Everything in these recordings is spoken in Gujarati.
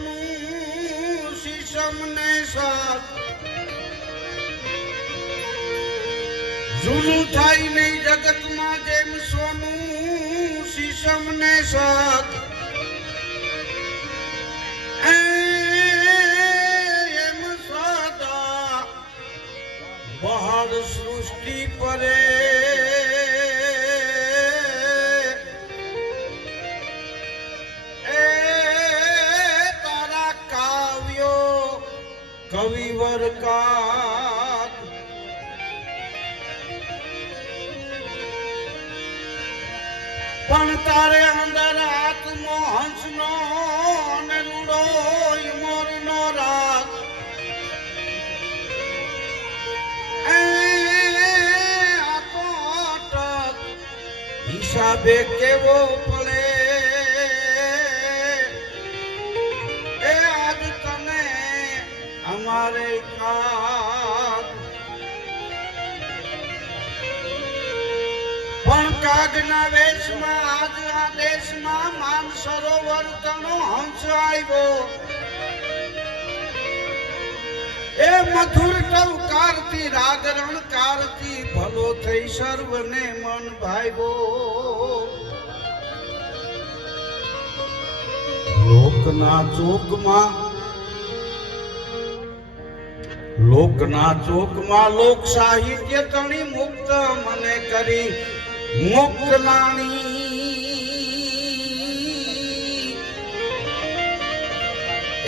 સોનું શીશમ ને સાથ જૂનું થાય નહીં જગતમાં જેમ સોનું શીશમ ને સાથ એમ સદા બહાર સૃષ્ટિ પરે કવિવર કા પણ તારે અંદર આત્મો હંસનો ને રૂડો મોરનો રાગ આટક હિસાબે કેવો પડે એ આજ તને અમારે કાગ પણ કાગના વેશમાં આજ આ દેશમાં માન સરોવર તનો હંસ આવ્યો એ મધુર ટવકારતી રાગ રણકારતી ભલો થઈ સર્વને મન ભાવ્યો લોકના ચોકમાં લોક સાહિત્ય તણી મુક્ત મને કરી મુક્ત નાણી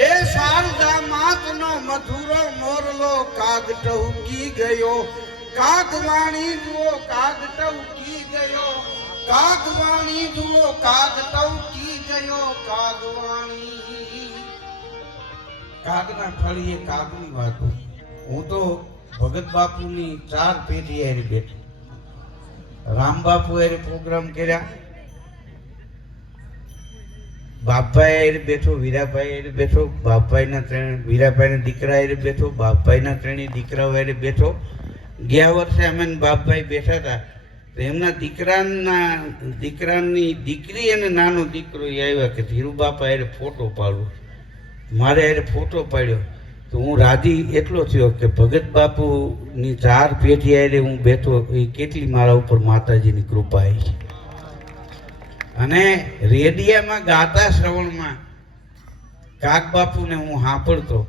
એ શારદા માતનો મધુરો મોરલો કાગ ટહુકી ગયો કાગવાણી જુઓ કાગ ટહુકી ગયો કાગવાણી જુઓ કાગ ટહુકી ગયો કાગવાણી કાગના ફળીએ કાગની વાતો હું તો ભગત બાપુની 4 પેઢી હારે બેઠો રામ બાપુ હારે પ્રોગ્રામ કર્યા બાપભાઈ હારે બેઠો વીરાભાઈ હારે બેઠો વીરાભાઈના દીકરા હારે બેઠો બાપભાઈના 3 દીકરાઓ હારે બેઠો ગયા વર્ષે અમે બાપભાઈ બેઠા હતા તો એમના દીકરાની દીકરી અને નાનો દીકરો એ આવ્યા કે ધીરુ બાપા હારે ફોટો પાડવો મારે હારે ફોટો પાડ્યો તો હું રાજી એટલો થયો કે ભગત બાપુની 4 પેઢી હારે હું બેઠો એ કેટલી મારા ઉપર માતાજીની કૃપા આવી અને રેડિયામાં ગાતા શ્રવણમાં કાગ બાપુને હું સાંભળતો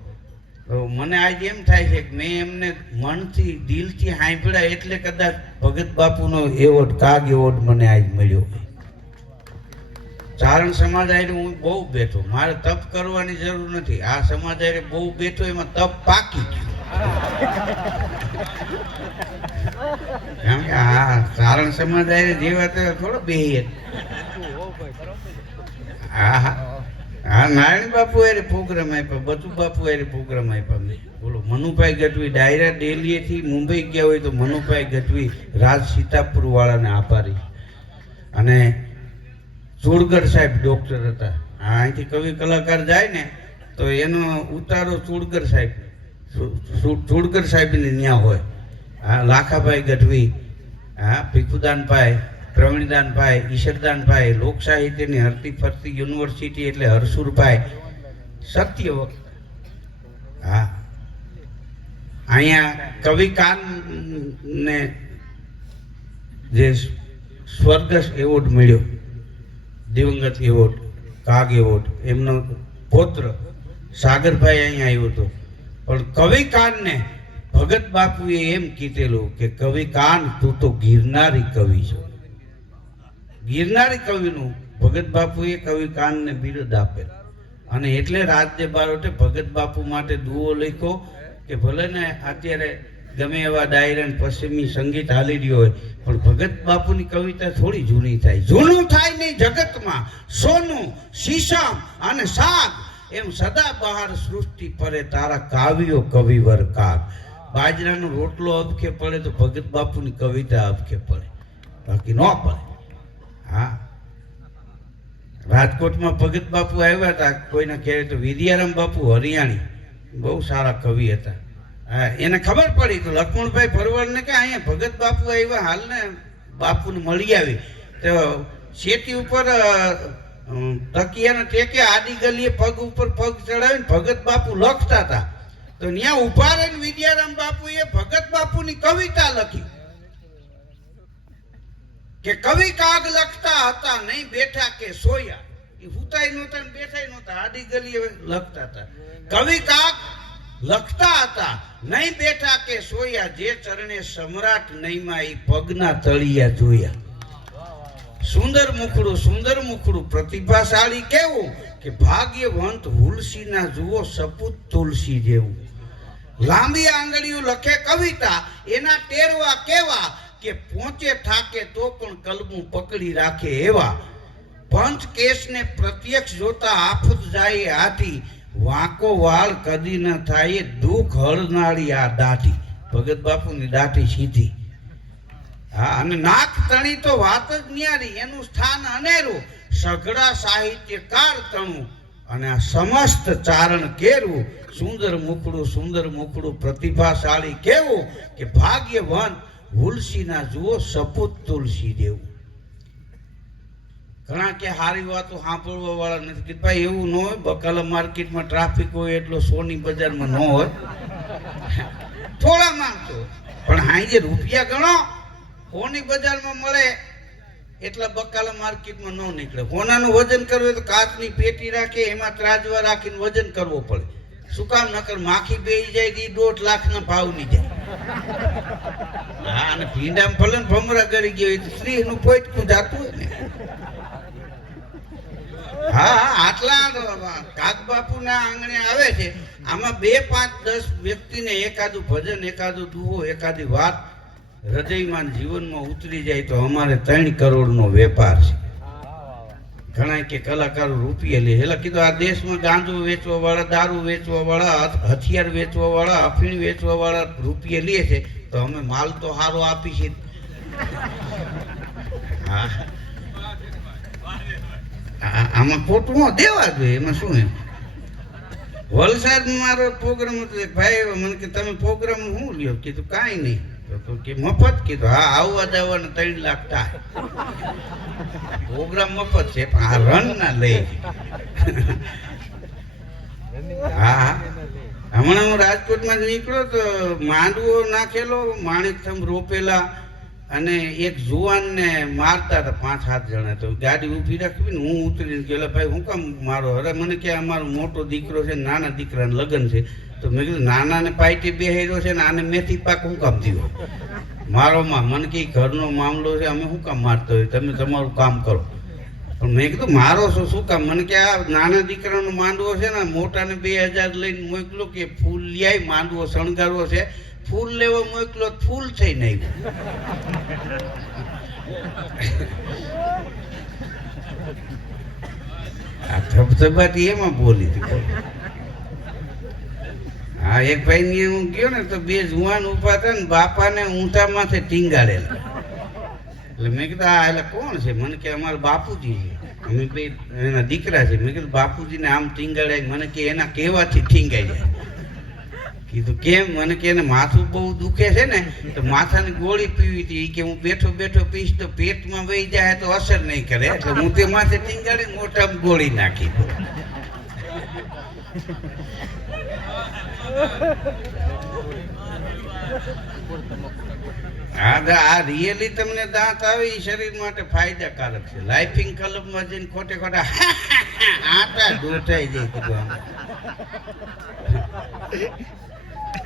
તો મને આજે એમ થાય છે કે મેં એમને મનથી દિલથી સાંભળ્યા એટલે કદાચ ભગત બાપુનો એવોર્ડ કાગ એવોર્ડ મને આજ મળ્યો ચારણ સમાજ હારે હું બહુ બેઠો મારે તપ કરવાની જરૂર નથી આ સમાજ હારે બહુ બેઠો એમાં તપ પાકી ગયું કે આ ચારણ સમાજ હારે જેવા તેવા થોડો બેહીએ હા નારાયણ બાપુ હારે પ્રોગ્રામ આપ્યા બચુ બાપુ હારે પ્રોગ્રામ આપ્યા બોલો મનુભાઈ ગઢવી ડાયરા ડેલીએથી મુંબઈ ગયા હોય તો મનુભાઈ ગઢવી રાજ સીતાપુર વાળાને આભારી અને ચુડગર સાહેબ ડોક્ટર હતા અહીંથી કવિ કલાકાર જાય ને તો એનો ઉતારો ચુડગર સાહેબને ન્યા હોય હા લાખાભાઈ ગઢવી હા ભીખુદાનભાઈ પ્રવીણદાનભાઈ ઈશ્વરદાનભાઈ લોક સાહિત્યની હરતી ફરતી યુનિવર્સિટી એટલે હરસુરભાઈ સત્ય હા અહીંયા કવિ કાનને જે સ્વર્ગસ એવોર્ડ મળ્યો દિવંગત એવોર્ડ કાગ એવોર્ડ એમનો પુત્ર સાગરભાઈ અહીંયા આવ્યો હતો પણ કવિ કાનને ભગત બાપુએ એમ કીધેલું કે કવિ કાન તું તો ગિરનારી કવિ છો ગિરનારી કવિનું ભગત બાપુએ કવિ કાનને બિરુદ આપેલ અને એટલે રાજ્ય બારોટે ભગત બાપુ માટે દુઓ લખ્યો કે ભલે ને અત્યારે ગમે એવા ડાયરા પશ્ચિમી સંગીત હાલી રહ્યો હોય પણ ભગત બાપુની કવિતા થોડી જૂની થાય જૂનું થાય નહીં જગતમાં સોનું શીશમ અને સાગ એમ સદા બહાર સૃષ્ટિ પરે તારા કાવ્યો કવિવર કાગ બાજરાનો રોટલો અબકે પડે તો ભગત બાપુની કવિતા અબકે પડે બાકી ન પડે હા રાજકોટમાં ભગત બાપુ આવ્યા હતા કોઈના કહે તો વિદ્યારામ બાપુ હરિયાણી બહુ સારા કવિ હતા એને ખબર પડી તો લક્ષ્મણભાઈ ભરવાડને કે અહીંયા ભગત બાપુ આવ્યા હાલને બાપુને મળી આવી તો શેતી ઉપર તકિયાના ટેકે આડી ગલીએ પગ ઉપર પગ ચડાવીને ભગત બાપુ લખતા હતા. તો ત્યાં ઉભા રહીને વિદ્યારામ બાપુએ ભગત બાપુની કવિતા લખી કે કવિ કાગ લખતા હતા નહીં બેઠા કે સોયા. એ હુતાય નહોતા ને બેઠાય નહોતા, આડી ગલીએ લખતા હતા. કવિ કાગ લખતા હતા નહીં બેઠા કે સોયા, જે ચરણે સમ્રાટ નહીમાં એ પગના તળિયા જોયા. સુંદર મુખડું પ્રતિભાશાળી કેવું કે ભાગ્યવંત હુલસીના જુઓ સપૂત તુલસી જેવું. લાંબી આંગળીઓ લખે કવિતા, એના ટેરવા કેવા કે પહોંચે ઠાકે તો પણ કલમું પકડી રાખે એવા. પંચ કેસને પ્રત્યક્ષ જોતા આફત જાય હાથી, વાંકો વાળ કદી ન થાય દુઃખ હળનારી આ દાઢી. ભગત બાપુની દાઢી સીધી. હા, અને નાક તણી તો વાત જ ન્યારી, એનું સ્થાન અનેરું. સઘળા સાહિત્યકાર તણું અને આ સમસ્ત ચારણ કેરું. સુંદર મુખડું પ્રતિભાશાળી કેવું કે ભાગ્યવંત હુલસીના જુઓ સપૂત તુલસી જેવું. ઘણા કે હારી વાતો સાંભળવા વાળા નથી કે ભાઈ એવું ન હોય. બકાલા માર્કેટમાં ટ્રાફિક હોય એટલો સોની બજારમાં ન હોય. થોડા માંગતો પણ હાઈ રૂપિયા ગણો સોની બજારમાં મળે એટલા બકાલા માર્કેટમાં ન નીકળે. સોનાનું વજન કરવું હોય તો કાચની પેટી રાખે, એમાં ત્રાજવા રાખીને વજન કરવો પડે. શું કામ નકર માખી બેસી જાય કે 1.5 લાખના ભાવની જાય. હા, અને ભીંડામાં ભલે ભમરા ગળી ગયો હોય તો સ્ત્રીનું પોઈટકું જાતું હોય ને. હા, આટલા કાગબાપુના આંગણે આવે છે. આમાં 2, 5, 10 વ્યક્તિને એકાદું ભજન, એકાદું દુહો, એકાદી વાત હૃદયમાં જીવનમાં ઉતરી જાય તો અમારે 3 કરોડનો વેપાર છે. ઘણા કે કલાકારો રૂપિયા લે. એટલે કીધું આ દેશમાં ગાંજો વેચવા વાળા, દારૂ વેચવા વાળા, હથિયાર વેચવા વાળા, અફીણ વેચવા વાળા રૂપિયા લે છે તો અમે માલ તો સારો આપી છે. હા, આમાં ખોટું દેવા જોઈએ, એમાં શું એમ. વલસાડમાં મારો પ્રોગ્રામ હતો. ભાઈ મને કે તમે પ્રોગ્રામ શું લ્યો? કીધું કાંઈ નહીં. તો કે મફત? કીધું હા, આવવા જવાના 3 લાખ થાય. પ્રોગ્રામ મફત છે પણ આ રન ના લઈ. હા, હમણાં હું રાજકોટમાં નીકળ્યો તો માંડવો નાખેલો, માણેકથમ રોપેલા, અને એક જુવાનને મારતા હતા 5-7 જણા. તો ગાડી ઊભી રાખવી ને હું ઉતરીને ગયેલા, ભાઈ હું કામ મારો? અરે મને કે અમારો મોટો દીકરો છે, નાના દીકરાને લગ્ન છે. તો મેં કીધું નાનાને પાઈટી બેહાર્યો છે ને આને મેથી પાક હું કામ દીધો મારોમાં? મને કે ઘરનો મામલો છે, અમે શું કામ મારતો હોય, તમે તમારું કામ કરો. પણ મેં કીધું મારો શું કામ? મને કે આ નાના દીકરાનો માંડવો છે ને, મોટાને 2000 લઈને મોકલો કે ફૂલ લઈ આવી, માંડવો શણગારવો છે, ફૂલ લેવા મોકલો, ફૂલ થઈને આવ્યું. આ ધબધબાટી એમાં બોલી હતી. હા, એક ભાઈ ને હું ગયો ને તો 2 જુવાન ઉભા હતા ને બાપાને ઊંધા માથે ટીંગાડેલા. એટલે મેં કીધું આ એટલે કોણ છે? મને કે અમારા બાપુજી છે, અમે 2 એના દીકરા છે. મેં કીધું બાપુજીને આમ ટીંગાડાય? મને કે એના કહેવાથી ટીંગાઈ જાય. કીધું કેમ? મને કે એને માથું બહુ દુખે છે ને તો માથાની ગોળી પીવી હતી. કે હું બેઠો પીશ તો પેટમાં વહી જાય તો અસર નહીં કરે, એટલે હું તે માથે ટીંગાડી મોઢામાં ગોળી નાખી. આ રિયલી તમને દાંત આવે એ શરીર માટે ફાયદાકારક છે. લાઇફિંગ ક્લબમાં જઈને ખોટે ખોટા આટા ઢોટાઈ જાય.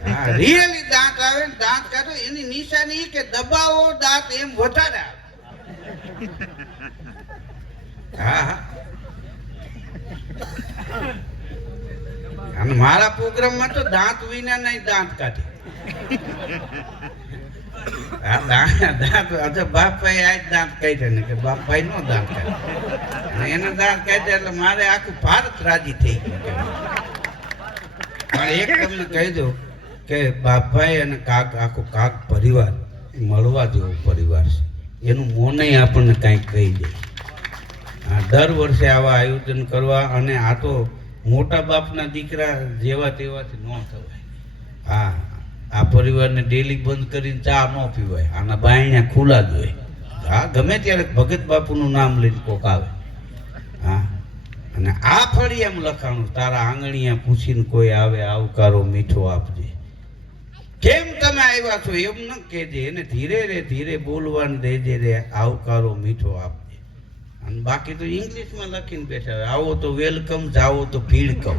હા, રિયલી દાંત આવે ને દાંત કાઢો એની નિશાની કે દબાવો દાંત એમ વધારે આવે. હા, અને મારા પ્રોગ્રામમાં તો દાંત વિના નહીં દાંત કાઢે. હા, દાંત બાપભાઈ આ જ દાંત કાઢે ને કે બાપભાઈ નો દાંત કાઢે, એના દાંત કાઢે એટલે મારે આખું ભારત રાજી થઈ ગયું. પણ એક તમને કહી દઉં કે બાપભાઈ અને કાક આખો કાક પરિવાર મળવા જેવો પરિવાર છે. એનું મોને આપણને કંઈક કહી દે. દર વર્ષે આવા આયોજન કરવા, અને આ તો મોટા બાપના દીકરા જેવા તેવાથી ન થવાય. હા, આ પરિવારને ડેલી બંધ કરીને ચા ન પીવાય, આના બાયણા ખુલ્લા જ હોય. હા, ગમે ત્યારે ભગત બાપુનું નામ લઈને કોક આવે. હા, અને આ ફળિયામાં લખાણું, તારા આંગણિયા પૂછીને કોઈ આવે આવકારો મીઠો આપજે. કેમ તમે આવ્યા છો એમ ન કહેજે, એને ધીરે બોલવાનું દેજે રે, આવકારો મીઠો આપજે. અને બાકી તો ઇંગ્લિશમાં લખીને બેઠા હોય, આવો તો વેલકમ, જાવો તો ભીડકમ.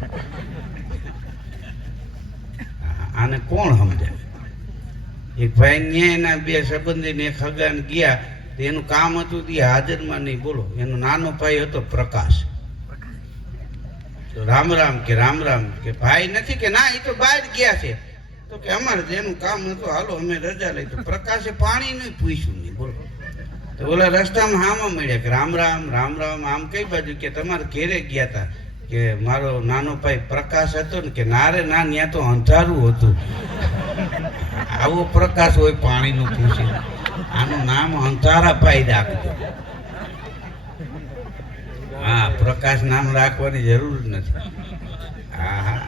આને કોણ સમજાવે? એક ભાઈ ન્યાય એના બે સંબંધીને એક હગાને ગયા, તો એનું કામ હતું તે હાજરમાં નહીં. બોલો, એનો નાનો ભાઈ હતો પ્રકાશ. તો રામ રામ કે ભાઈ નથી કે ના, એ તો બહાર ગયા છે. તો કે અમારે એનું કામ હતું, હાલો અમે રજા લઈ. તો પ્રકાશે પાણી નહીં પૂછ્યું નહીં. બોલો, તો ઓલા રસ્તામાં હામાં મળ્યા કે રામ રામ આમ કઈ બાજુ? કે તમારે ઘેરે ગયા હતા. કે મારો નાનો ભાઈ પ્રકાશ હતો ને? કે ના રે ના, ત્યાં તો અંધારું હતું. આવો પ્રકાશ હોય પાણીનું પૂછે? આનું નામ અંધારા ભાઈ રાખજો. હા, પ્રકાશ નામ રાખવાની જરૂર જ નથી. હા,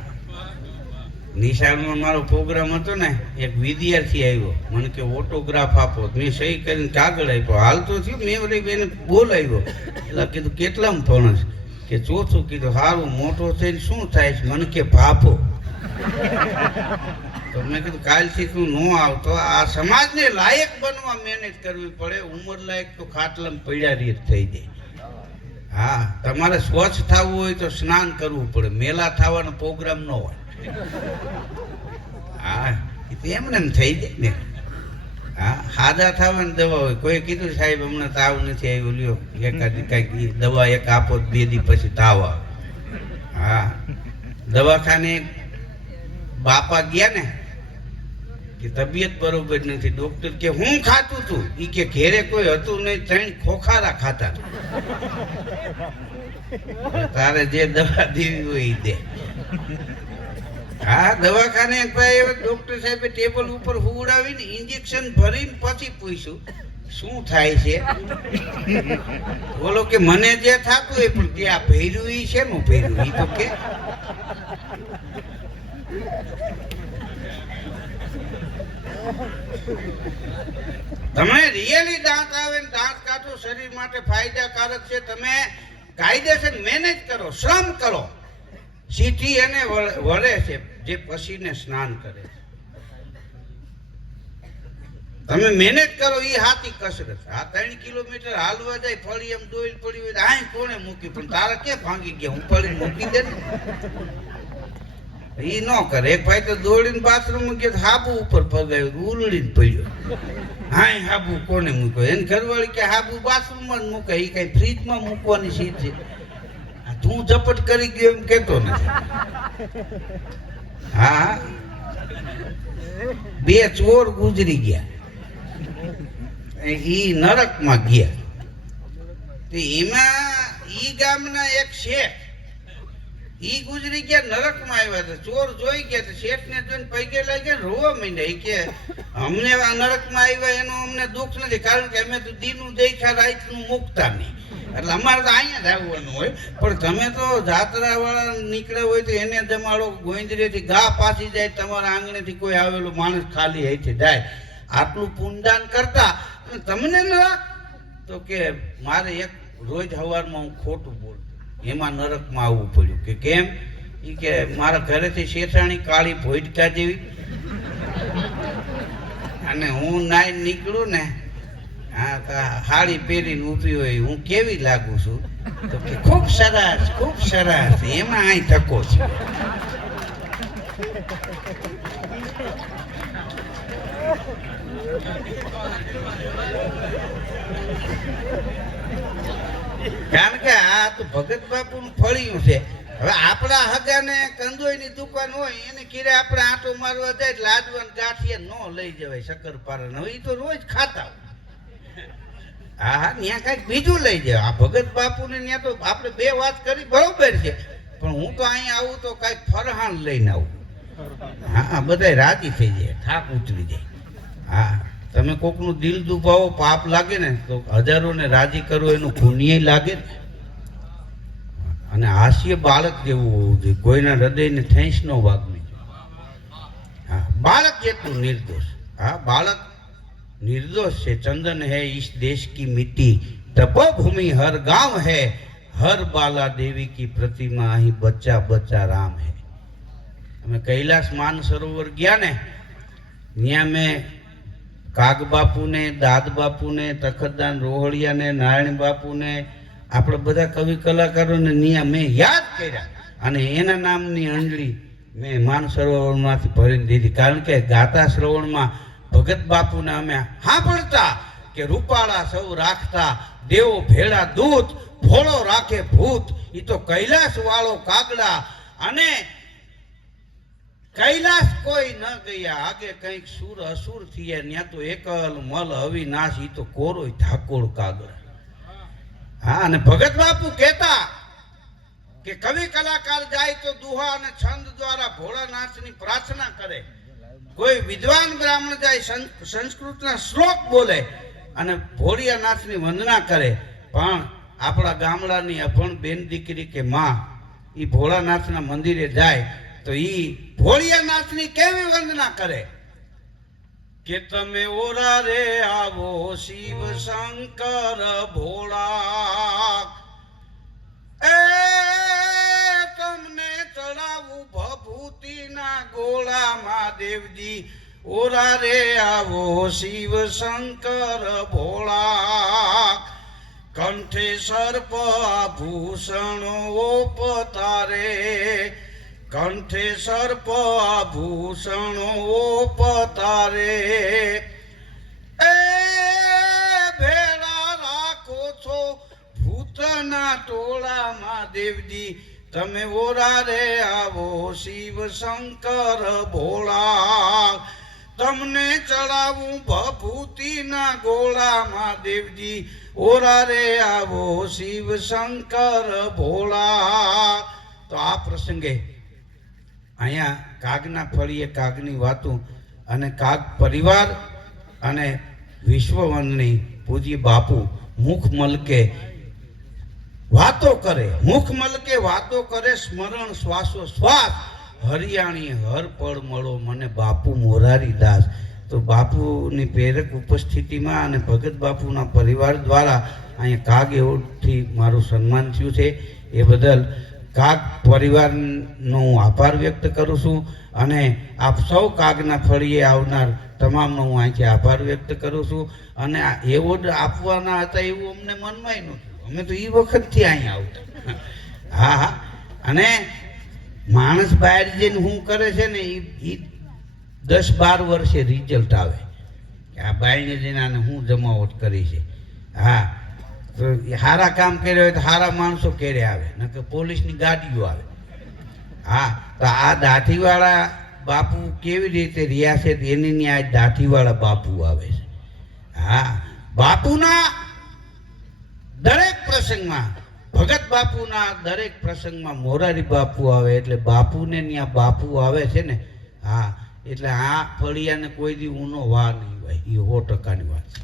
નિશાળમાં મારો પ્રોગ્રામ હતો ને, એક વિદ્યાર્થી આવ્યો, મને કે ઓટોગ્રાફ આપો. મેં સહી કરીને કાગળ આપ્યો. હાલ તો થયું, મેં ઓલી બેને બોલાવ્યો. એટલે કીધું કેટલામાં ભણસ? કે ચોથું. કીધું સારું, મોટો થઈને શું થાય છે? મને કે ભાભો. તો મેં કીધું કાલથી તું ન આવતો. આ સમાજને લાયક બનવા મહેનત કરવી પડે. ઉંમર લાયક તો ખાટલામાં પડ્યા રીત થઈ જાય. હા, તમારે સ્વચ્છ થવું હોય તો સ્નાન કરવું પડે, મેલા થવાનો પ્રોગ્રામ ન હોય. હા, એમને એમ થઈ જાય ને. હા, હાદા થવાની દવા હોય. કોઈ કીધું સાહેબ હમણાં તાવ નથી આવ્યો, લ્યો એકાદી કાંઈક દવા એક આપો, 2 દી પછી તાવ આવે. હા, દવાખાને બાપા ગયા ને કે તબિયત બરોબર નથી. ડોક્ટર કે હું ખાતું તું? ઈ કે ઘેરે કોઈ હતું નહીં, 3 ખોખારા ખાતા. તારે જે દવા દેવી હોય એ દે. હા, દવાખાને ડોક્ટર સાહેબે ટેબલ ઉપર હુવડાવીને ઇન્જેક્શન ભરીને પછી પૂછ્યું શું થાય છે? બોલો કે મને જે થતું હોય, પણ ત્યાં ભર્યું ઈ છે નું ભર્યું ઈ તો કે. તમે રિયલી દાંત આવે ને દાંત કાઢો, શરીર માટે ફાયદાકારક છે. તમે કાયદેસર મહેનત કરો, શ્રમ કરો. સીધી એને વળે છે જે પસીને સ્નાન કરે છે. તમે મહેનત કરો એ હાથી કસરત. આ 3 કિલોમીટર હાલવા જાય, ફળી એમ ડોઈલ પડી હોય, આ કોને મૂકી? પણ તારા ક્યાં ભાંગી ગયા? હું ફળી મૂકી દે ને. એ ન કરે. એક ભાઈ તો દોડીને બાથરૂમમાં ગયો, હાબુ ઉપર પગાવ્યું, ઉલડીને પડ્યો. હા, હાબુ કોને મૂક્યો? એને ઘરવાળી કે હાબુ બાથરૂમમાં જ મૂકે, એ કઈ ફ્રીજમાં મૂકવાની સીટ છે. તું ઝપટ કરી ગયો એમ કેતો નથી. હા, 2 ચોર ગુજરી ગયા, ઈ નરકમાં ગયા. એમાં ઈ ગામના એક શેઠ, ઈ ગુજરી ગયા, નરકમાં આવ્યા હતા. ચોર જોઈ ગયા તો શેઠને જોઈને પૈગે લાગ્યા, રોવા માંડ્યા. કે અમને નરકમાં આવ્યા એનું અમને દુઃખ નથી, કારણ કે અમે તો દીનું દેખા રાતનું મૂકતા નહીં. એટલે અમારે તો અહીંયા જ આવવાનું હોય. પણ તમે તો જાત્રા વાળા નીકળ્યા હોય તો એને જમાડો, ગોંદરેથી ઘા પાછી જાય, તમારા આંગણેથી કોઈ આવેલો માણસ ખાલી અહીંથી જાય. આટલું પુણ્યદાન કરતા તમને ન તો કે મારે એક રોજ સવારમાં હું ખોટું બોલતો, એમાં નરકમાં આવવું પડ્યું. કે કેમ? એ કે મારા ઘરેથી શેઠાણી કાળી ભોઈટકા જેવી, અને હું નાઈ નીકળું ને, હા, હાડી પહેરીને ઊભી હોય, હું કેવી લાગુ છું? તો કે ખૂબ સરસ, ખૂબ સરસ. એમાં અહીં ધક્કો છે. કારણ કે આ તો ભગત બાપુનું ફળિયું છે. હવે આપણા હગાને કંદોઈની દુકાન હોય, એને કીરે આપણે આંટો મારવા જાય, લાડવાન ગાંઠિયા ન લઈ જવાય શક્કરપારા. હવે એ તો રોજ ખાતા હોય. હા, ત્યાં કઈક બીજું લઈ જાય. આ ભગત બાપુને ત્યાં તો આપણે 2 વાત કરી બરોબર છે, પણ હું તો અહીંયા આવું તો કઈક ફરહાન લઈને આવું. હા, બધા રાજી થઈ જાય, થાક ઉતરી જાય. હા, તમે કોકનું દિલ દુભાવો, પાપ લાગે ને તો હજારોને રાજી કરો, એનું પુણ્ય લાગે. અને હાસ્ય બાળક જેવું હોવું જોઈએ, કોઈના હૃદયને ઠેંસ ન વાગવી. હા, બાળક જેટલું નિર્દોષ. હા, બાળક निर्दोष से चंदन है इस देश की मिट्टी, तपोभूमि हर गांव है, हर बाला देवी की प्रतिमा અહીં बच्चा बच्चा राम है। અમે કૈલાસ માન સરોવર ગયા ને, ત્યાં મેં કાગ બાપુને, દાદ બાપુને, તખતદાન રોહડિયાને, નારાયણ બાપુને, આપણે બધા કવિ કલાકારોને ત્યાં મેં યાદ કર્યા અને એના નામની અંજળી મેં માન સરોવરમાંથી ભરીને દીધી, કારણ કે ગાતા શ્રવણમાં ભગત બાપુને અમે સાંભળતા કે રૂપાળા સૌ રાખતા દેવો ભેળા દૂત, ભોળો રાખે ભૂત, એ તો કૈલાસ વાળો કાગડા, અને કૈલાસ કોઈ ન ગયા આગે કંઈક સુર અસુર થયા, ત્યાં તો એકલ મલ અવિનાશ, ઈ તો કોરોય ઠાકોર કાગળ. હા, અને ભગત બાપુ કહેતા કે કવિ કલાકાર જાય તો દુહા અને છંદ દ્વારા ભોળાનાથની પ્રાર્થના કરે, કોઈ વિદ્વાન બ્રાહ્મણ જાય સંસ્કૃતના શ્લોક બોલે અને ભોળિયાનાથની વંદના કરે, પણ આપણા ગામડાની અભણ બેન દીકરી કે માં ઈ ભોળાનાથના મંદિરે જાય તો ઈ ભોળિયાનાથની કેવી વંદના કરે કે તમે ઓરા રે આવો શિવ શંકર ભોળા, એ તમને ચડાવું ભભૂતિના ગોળા, મહાદેવજી ઓરા રે આવો શિવ શંકર ભોળા, કંઠે સર્પ આભૂષણો પતારે, કંઠે સર્પ આભૂષણો પતારે, એ ભેળા રાખો છો ભૂતના ટોળા, મહાદેવજી તમે ઓરા રે આવો શિવ શંકર ભોળા, તમને ચડાવું ભભૂતિના ગોળા, મહાદેવજી ઓરા રે આવો શિવ શંકર ભોળા. તો આ પ્રસંગે અહીંયા કાગના ફળીએ કાગની વાતું અને કાગ પરિવાર અને વિશ્વવંદની પૂજ્ય બાપુ મુખ મલકે વાતો કરે, મુખ મલકે વાતો કરે, સ્મરણ શ્વાસો શ્વાસ, હરિયાણી હર પળ મળો મને બાપુ મોરારી દાસ. તો બાપુની પ્રેરક ઉપસ્થિતિમાં અને ભગત બાપુના પરિવાર દ્વારા અહીંયા કાગ એવોર્ડથી મારું સન્માન થયું છે, એ બદલ કાગ પરિવારનો હું આભાર વ્યક્ત કરું છું અને આપ સૌ કાગના ફળીએ આવનાર તમામનો હું અહીંથી આભાર વ્યક્ત કરું છું. અને આ એવોર્ડ આપવાના હતા એવું અમને મનમાં નહોતું, અમે તો એ વખતથી અહીંયા આવતા. હા હા, અને માણસ બહાર જઈને શું કરે છે ને, એ 10-12 વર્ષે રિઝલ્ટ આવે કે આ બાઈને જઈને આને હું જમાવટ કરી છે. હા, તો સારા કામ કર્યા હોય તો સારા માણસો કેરે આવે, નકર પોલીસની ગાડીઓ આવે. હા, તો આ દાઢીવાળા બાપુ કેવી રીતે રહ્યા છે એની આ દાઢીવાળા બાપુ આવે છે. હા, બાપુના દરેક પ્રસંગમાં, ભગત બાપુના દરેક પ્રસંગમાં મોરારી બાપુ આવે એટલે બાપુને ત્યાં બાપુ આવે છે ને. હા, એટલે આ ફળિયાને કોઈ દી ઊનો વાર નહીં હોય, એ 100%ની વાત છે.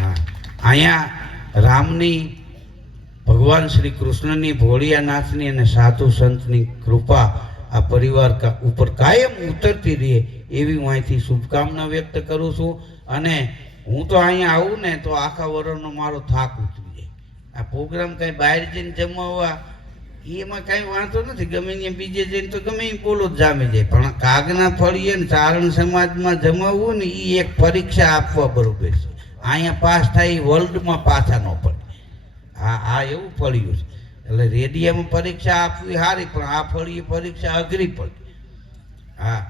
હા, અહીંયા રામની, ભગવાન શ્રી કૃષ્ણની, ભોળિયાનાથની અને સાધુ સંતની કૃપા આ પરિવાર ઉપર કાયમ ઉતરતી રહે એવી હું અહીંથી શુભકામના વ્યક્ત કરું છું. અને હું તો અહીંયા આવું ને તો આખા વર્ષનો મારો થાક ઉતરી જાય. આ પ્રોગ્રામ કાંઈ બહાર જઈને જમાવવા એમાં કાંઈ વાંધો નથી, ગમે ત્યાં બીજે જઈને તો ગમે એ બોલો જ જામી જાય, પણ કાગના ફળીએ ને ચારણ સમાજમાં જમાવવું ને એ એક પરીક્ષા આપવા બરોબર છે. અહીંયા પાસ થાય એ વર્લ્ડમાં પાછા ન પડે. હા, આ એવું ફળ્યું છે. એટલે રેડિયામાં પરીક્ષા આપવી સારી, પણ આ ફળીએ પરીક્ષા અઘરી પડે. હા,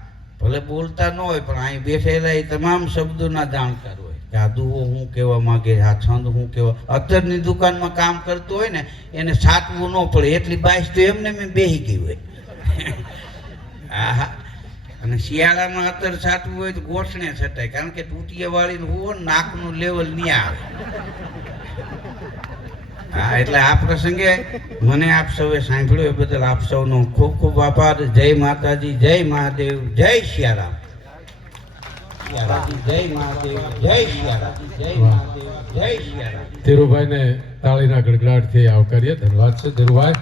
ભલે બોલતા ન હોય પણ અહીં બેઠેલા એ તમામ શબ્દોના જાણકાર હોય કે આ દુહો શું કહેવા માગે, આ છંદ શું કહેવા. અત્તરની દુકાનમાં કામ કરતો હોય ને એને સાટવું ન પડે એટલી બાઈસ તો એમને મેં બેસી ગઈ હોય. હા હા, અને શિયાળામાં અત્તર છાંટવું હોય તો ગોઠણે છટાય, કારણ કે તૂટિયા વાળીને હોવો નાકનું લેવલ નહીં આવે. હા, એટલે આ પ્રસંગે મને આપ સૌએ સાંભળ્યો એ બદલ આપ સૌનો ખૂબ ખૂબ આભાર. જય માતાજી, જય મહાદેવ, જય સિયારામ. જય મહાદેવ, જય સિયારામ, જય મહાદેવ, જય સિયારામ. ધીરુભાઈને તાળીના ગડગડાટથી આવકારીએ. ધન્યવાદ છે ધીરુભાઈ.